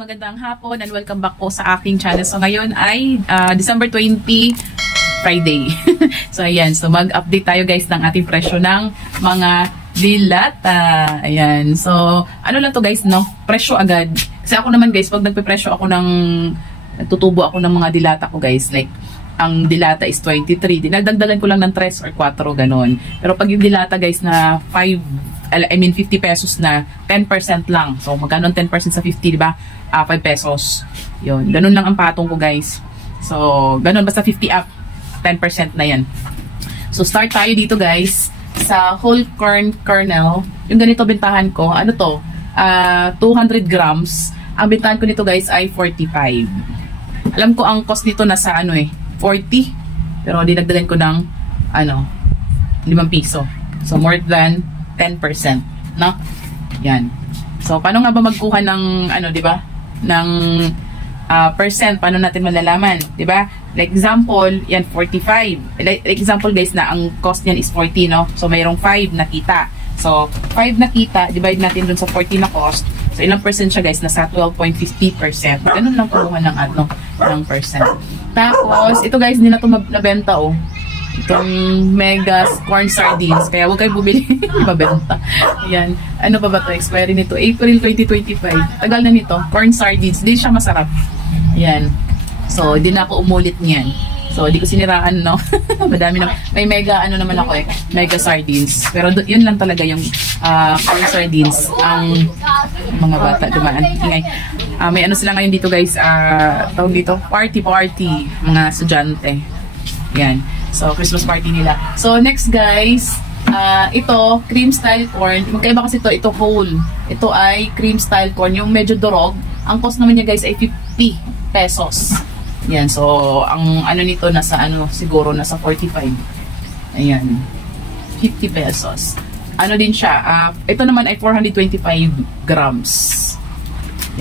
Magandang hapon and welcome back po sa aking channel. So ngayon ay December 20, Friday. So ayan, so mag-update tayo guys ng ating presyo ng mga dilata. Ayan, so ano lang to guys, no? Presyo agad. Kasi ako naman guys, pag nagpe-presyo ako nagtutubo ako ng mga dilata ko guys, like ang dilata is 23. Dinagdagdagan ko lang ng 3 or 4, ganon. Pero pag yung dilata guys na 50 pesos na, 10% lang. So magkano 10% sa 50, di ba? 5 pesos. Yun. Ganun lang ang patong ko guys. So, ganun. Basta 50 up, 10% na yan. So, start tayo dito guys sa whole corn kernel. Yung ganito bentahan ko, ano to? 200 grams. Ang bentahan ko nito guys ay 45. Alam ko ang cost nito nasa 40. Pero dinagdagan ko ng 5 piso. So, more than 10%. No? Yan. So, paano nga ba magkuha ng, di ba? Ng percent, paano natin malalaman, 'di ba? Like example, yan 45. Like example guys na ang cost niyan is 40, no? So mayroong 5 nakita. So 5 nakita, divide natin dun sa 40 na cost. So ilang percent siya guys? Nasa 12.50%. Ganun lang kumuha ng percent. Tapos ito guys, hindi na 'to nabenta itong mega corn sardines. Kaya huwag kayo bumili. Mabenta. Ayan. Ano pa ba ito? Expiry nito. April 2025. Tagal na nito. Corn sardines. Hindi siya masarap. Ayan. So, hindi na ako umulit niyan. So, hindi ko siniraan, no? Madami na. May mega, naman ako mega sardines. Pero yun lang talaga yung corn sardines. Ang mga bata dumaan. Ingay. May sila ngayon dito guys. Tawag dito. Party. Mga estudyante. Ayan. So, Christmas party nila. So, next guys, ito, cream style corn. Magkaiba kasi ito whole. Ito ay cream style corn. Yung medyo durog. Ang cost naman niya guys ay 50 pesos. Yan. So, ang nito nasa siguro nasa 45. Ayan. 50 pesos. Din siya. Ito naman ay 425 grams.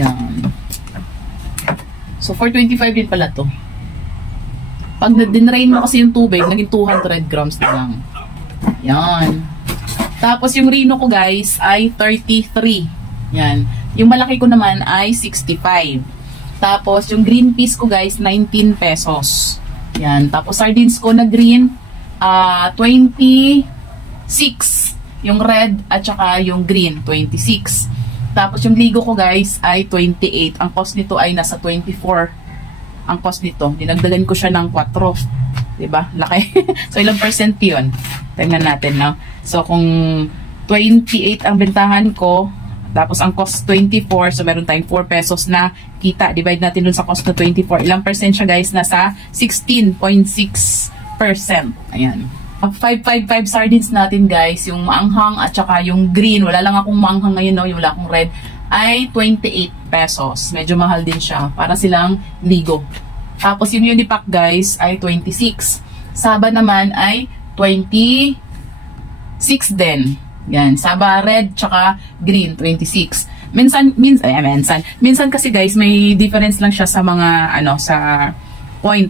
Yan. So, 425 din pala to. Pag dinrain mo kasi yung tubig, naging 200 grams na lang. Yan. Tapos yung rino ko guys ay 33. Yan. Yung malaki ko naman ay 65. Tapos yung green peas ko guys, 19 pesos. Yan. Tapos sardines ko na green, 26. Yung red at saka yung green, 26. Tapos yung ligo ko guys ay 28. Ang cost nito ay nasa 24. Ang cost nito, dinagdagan ko siya ng 4. Diba? Laki. So, ilang percent yun? Tingnan natin, no? So, kung 28 ang bentahan ko, tapos ang cost 24, so meron tayong 4 pesos na kita. Divide natin dun sa cost na 24. Ilang percent siya, guys? Nasa 16.6%. Ayan. 555 sardines natin, guys. Yung maanghang at saka yung green. Wala lang akong maanghang ngayon, no? Wala akong red. Ay 28 pesos. Medyo mahal din siya. Para silang ligo. Tapos yung unipack guys ay 26. Saba naman ay 26 din. Yan. Saba red tsaka green 26. Minsan kasi guys may difference lang siya sa mga sa point.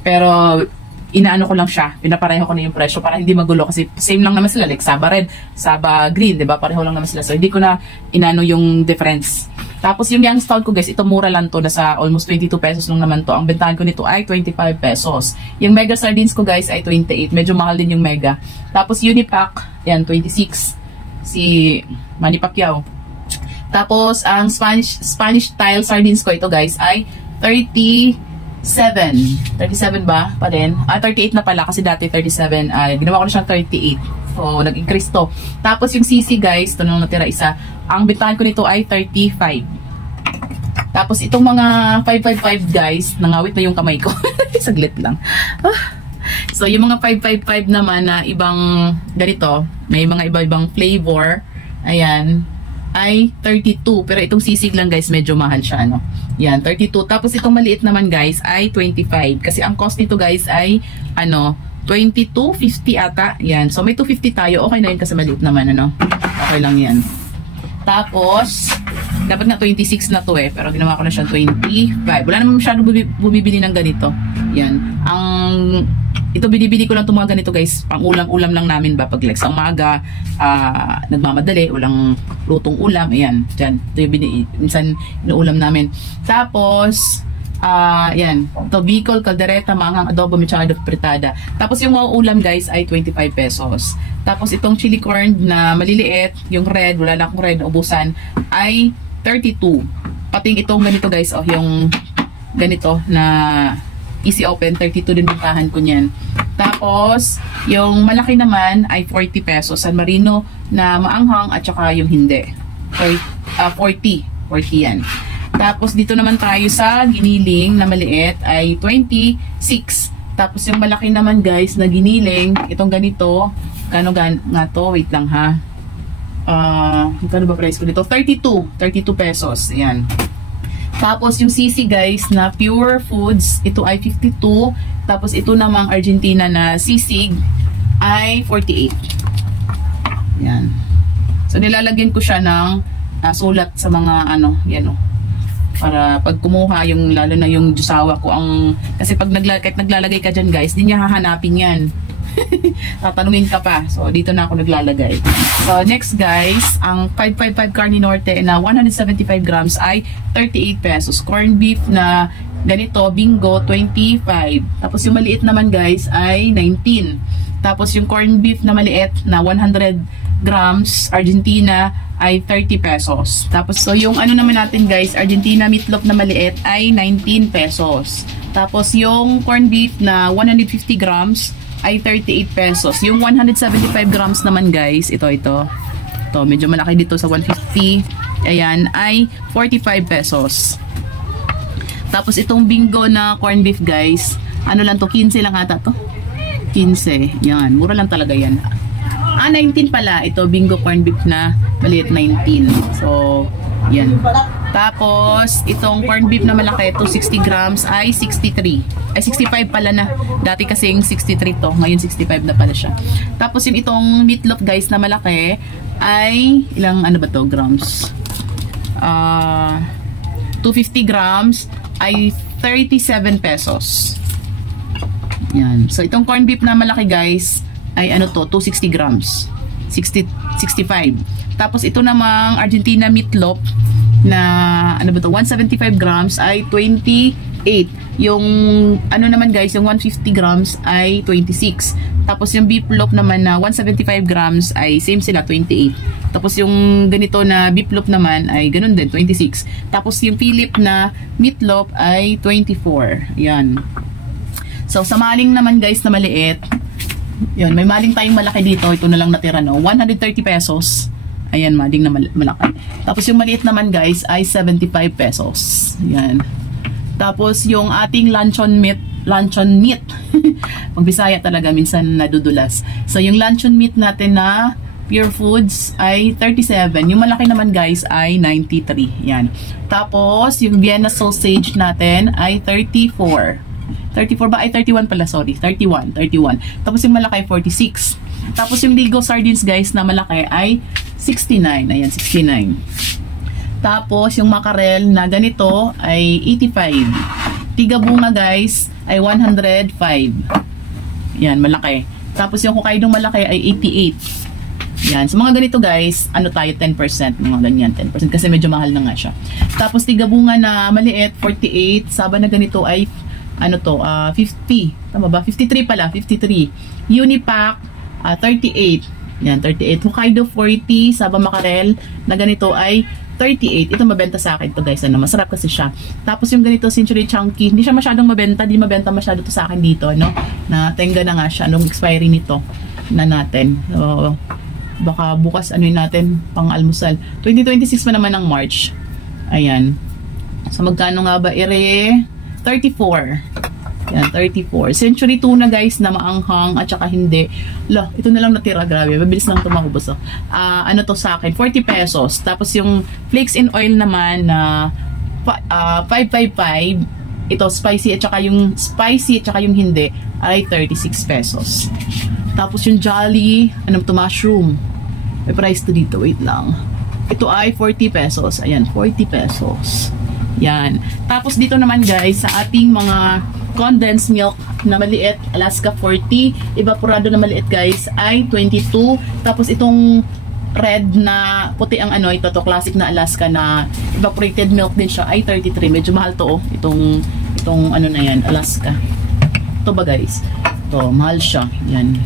Pero inaano ko lang siya, pinapareho ko na yung presyo para hindi magulo kasi same lang naman sila, like Saba red, Saba green, 'di ba? Pareho lang naman sila. So hindi ko na inano yung difference. Tapos yung Youngstown ko guys, ito mura lang to, nasa almost 22 pesos lang naman to. Ang bentahan ko nito ay 25 pesos. Yung mega sardines ko guys ay 28. Medyo mahal din yung mega. Tapos unipack, yan 26. Si Manny Pacquiao. Tapos ang Spanish style sardines ko ito guys ay 37 ba pa din? 38 na pala kasi dati 37. Ginawa ko na siyang 38. So, nag-increase to. Tapos yung CC guys, ito nang natira isa. Ang bentahan ko nito ay 35. Tapos itong mga 555 guys, nangawit na yung kamay ko. Saglit lang. So, yung mga 555 naman na ibang ganito, may mga iba-ibang flavor. Ayan. Ay 32. Pero itong sisig lang guys, medyo mahal siya, Yan, 32. Tapos itong maliit naman guys ay 25. Kasi ang cost nito guys ay 22.50 ata. Yan. So may 250 tayo. Okay na yun kasi maliit naman, Okay lang yan. Tapos dapat nga 26 na to pero ginawa ko na siya 25. Wala naman masyadong bumibili ng ganito. Yan. Ang ito binibili ko lang itong mga ganito guys, pang ulam-ulam lang namin ba pag like sa umaga, nagmamadali, walang lutong ulam, ayan, dyan, ito yung minsan inuulam namin. Tapos yan, ito Bicol, caldereta, manghang, adobo, mechado, fritada. Tapos yung mga ulam guys ay 25 pesos. Tapos itong chili corn na maliliit, yung red, wala lang akong red, ubusan, ay 32. Pati itong ganito guys, oh, yung ganito na easy open, 32 din bintahan ko niyan. Tapos, yung malaki naman ay 40 pesos. San Marino na maanghang at saka yung hindi. 40 yan. Tapos, dito naman tayo sa giniling na maliit ay 26. Tapos, yung malaki naman guys na giniling, itong ganito, kano nga to? Wait lang ha. Kano ba price ko dito? 32 pesos. Yan. Tapos yung sisig guys na pure foods, ito ay 52. Tapos ito namang Argentina na sisig ay 48. Yan. So nilalagyan ko siya ng sulat sa mga ano, yan o. Para pag kumuha yung lalo na yung jusawa ko ang kasi pag kahit naglalagay ka dyan guys, di niya hahanapin yan. Tatanungin ka pa. So, dito na ako naglalagay. So, next guys, ang 555 Carne Norte na 175 grams ay 38 pesos. Corn beef na ganito, bingo, 25. Tapos yung maliit naman guys ay 19. Tapos yung corn beef na maliit na 100 grams, Argentina, ay 30 pesos. Tapos, so yung ano naman natin guys, Argentina meatloaf na maliit ay 19 pesos. Tapos yung corn beef na 150 grams ay 38 pesos. Yung 175 grams naman guys, ito, medyo malaki dito sa 150. Ayan, ay 45 pesos. Tapos itong bingo na corn beef guys, ano lang to, 15 lang ata to. 15, yan, mura lang talaga yan. 19 pala, ito bingo corn beef na maliit, 19. So, yan. Tapos, itong corned beef na malaki, 260 grams ay 63. Ay, 65 pala na. Dati kasing 63 to. Ngayon, 65 na pala siya. Tapos, yung itong meatloaf, guys, na malaki ay, ilang, ano ba to, grams? 250 grams ay 37 pesos. Yan. So, itong corned beef na malaki, guys, ay ano to, 260 grams. 65. Tapos, ito namang Argentina meatloaf na ano ba to 175 grams ay 28. Yung ano naman guys, yung 150 grams ay 26. Tapos yung beef loaf naman na 175 grams ay same sila, 28. Tapos yung ganito na beef loaf naman ay ganun din, 26. Tapos yung Philip na meatloaf ay 24. Yan. So sa maling naman guys na maliit, yun, may maling tayong malaki dito, ito na lang natira no, 130 pesos. Ayan, mading na malaki. Tapos yung maliit naman guys ay 75 pesos. Ayan. Tapos yung ating luncheon meat. Magbisaya talaga, minsan nadudulas. So yung luncheon meat natin na pure foods ay 37. Yung malaki naman guys ay 93. Ayan. Tapos yung Vienna sausage natin ay 34. 34 ba? Ay 31 pala, sorry. 31. Tapos yung malaki 46. Tapos yung Ligo sardines guys na malaki ay 69. Ayan, 69. Tapos yung mackerel na ganito ay 85. Tiga bunga guys ay 105. Yan, malaki. Tapos yung Hokkaido malaki ay 88. Yan, sa mga ganito guys, ano tayo, 10%, mga ganyan, 10% kasi medyo mahal na nga siya. Tapos tiga bunga na maliit 48, saba na ganito ay ano to, 50. Tama ba? 53 pala, 53. Unipack 38. Yan, 38. Hokkaido 40, saba mackerel na ganito ay 38. Ito mabenta sa akin to guys. Ano, masarap kasi siya. Tapos yung ganito Century Chunky, hindi siya masyadong mabenta, hindi mabenta masyado to sa akin dito, no? Na tenga na nga siya anong expiry nito na natin. So, baka bukas ano natin pang almusal. 2026 pa naman ang March. Ayan. So magkano nga ba? 34. Yan, 34. Century tuna guys na maanghang at saka hindi. Lah, ito na lang natira, grabe. Mabilis lang ito mahubos. Ano to sa akin? 40 pesos. Tapos yung flakes in oil naman na 555. Ito spicy at saka yung spicy at saka yung hindi ay 36 pesos. Tapos yung Jolly, ano to, mushroom. May price to dito, wait lang. Ito ay 40 pesos. Ayan, 40 pesos. Yan. Tapos dito naman guys, sa ating mga condensed milk na maliit, Alaska 40. Evaporado na maliit guys ay 22. Tapos itong red na puti ang ano, ito to classic na Alaska na evaporated milk din siya ay 33. Medyo mahal to oh. Itong ano na yan, Alaska. Ito ba guys? Ito, mahal siya. Yan.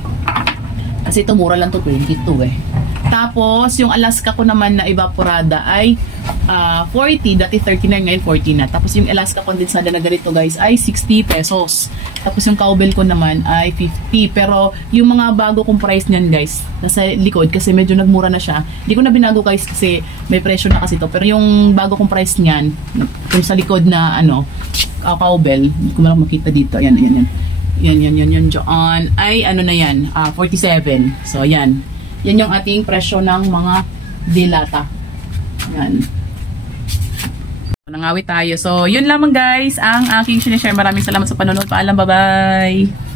Kasi ito mura lang to 22 eh. Tapos, yung Alaska ko naman na evaporada ay 40. Dati 39, ngayon 40 na. Tapos, yung Alaska condensada na ganito guys ay 60 pesos. Tapos, yung cowbell ko naman ay 50. Pero, yung mga bago kong price niyan guys, nasa likod kasi medyo nagmura na siya. Hindi ko na binago guys kasi may presyo na kasi to. Pero, yung bago kong price niyan, yung sa likod na ano, cowbell, hindi ko malang makita dito. Ayan. Yan. Diyan. Ay, ano na yan? 47. So, yan. Yan yung ating presyo ng mga dilata. Yan. Nangawit tayo. So, yun lamang guys ang aking sinishare. Maraming salamat sa panonood. Paalam, bye-bye!